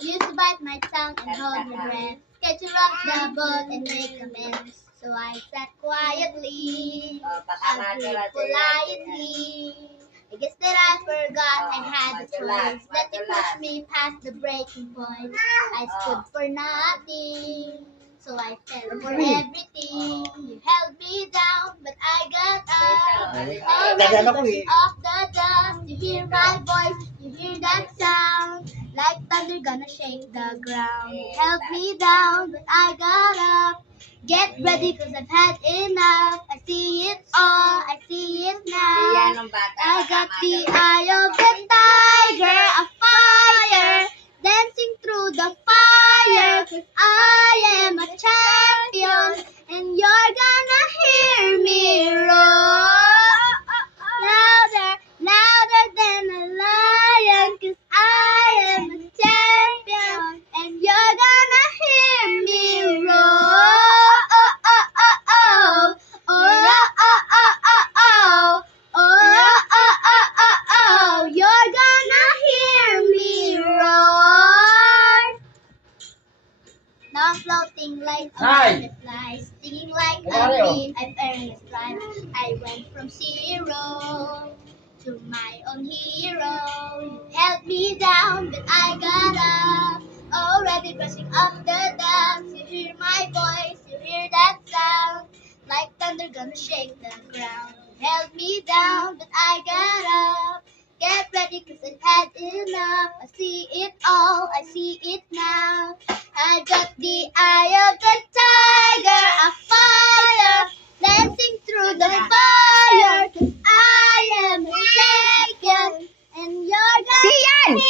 Used to bite my tongue and hold my breath. Scared to rock the boat and make amends. So I sat quietly, agreed politely. I guess that I forgot I had a choice. Let it push me past the breaking point. I stood for nothing, so I fell for everything. You held me down, but I got up. Already brushing off the dust. You hear my voice, you hear that sound. Like thunder gonna shake the ground. You held me down, but I got up. Get ready, cause I've had enough. I see it all, I see it now. I got the eye of the tiger, a fire, dancing through the fire. Cause I am a champion, and you're gonna hear me roar. Louder, louder than a lion. Cause I am a champion, and you're gonna hear me roar. You're gonna hear me roar. Now I'm floating like a butterfly, stinging like a bee. I've earned a stripe. I went from zero to my own hero. You held me down, but I got up. Already brushing off the dust. You hear my voice, you hear that sound. Like thunder gonna shake the ground. You held me down, but I got up. Get ready, cause I've had enough. I see it all, I see it now. I got the eye of the tiger, a fire, dancing through the fire. Cause I am a champion, and you're gonna